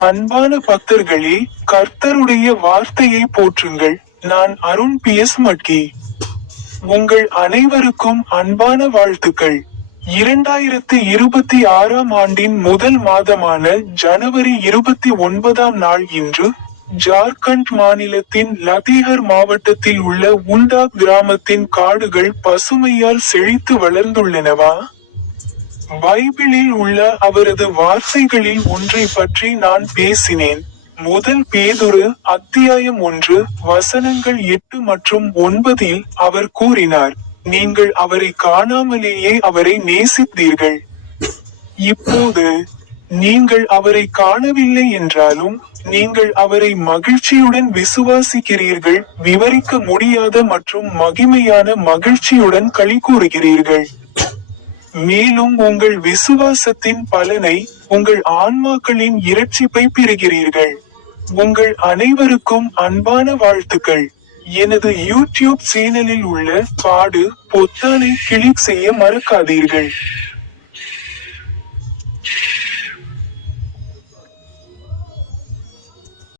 அன்பான பக்தர்களே, கர்த்தருடைய வார்த்தையை போற்றுங்கள். நான் அருண் PS மட்கி. உங்கள் அனைவருக்கும் அன்பான வாழ்த்துக்கள். 2026ஆம் ஆண்டின் முதல் மாதமான ஜனவரி 29ஆம் நாள் இன்று, ஜார்க்கண்ட் மாநிலத்தின் லதேஹர் மாவட்டத்தில் உள்ள உண்டாக் கிராமத்தின் காடுகள் பசுமையால் செழித்து வளர்ந்துள்ளனவா? பைபிளில் உள்ள அவரது வார்த்தைகளில் ஒன்றை பற்றி நான் பேசினேன். முதல் பேதுரு அத்தியாயம் 1 வசனங்கள் 8 மற்றும் 9இல் அவர் கூறினார், நீங்கள் அவரை காணாமலேயே அவரை நேசித்தீர்கள். இப்போது நீங்கள் அவரை காணவில்லை என்றாலும், நீங்கள் அவரை மகிழ்ச்சியுடன் விசுவாசிக்கிறீர்கள், விவரிக்க முடியாத மற்றும் மகிமையான மகிழ்ச்சியுடன் களிகூறுகிறீர்கள். மேலும் உங்கள் விசுவாசத்தின் பலனை, உங்கள் ஆன்மாக்களின் இரட்சிப்பை பெறுகிறீர்கள். உங்கள் அனைவருக்கும் அன்பான வாழ்த்துக்கள். எனது யூடியூப் சேனலில் உள்ள பாடு பொத்தானை கிளிக் செய்ய மறக்காதீர்கள்.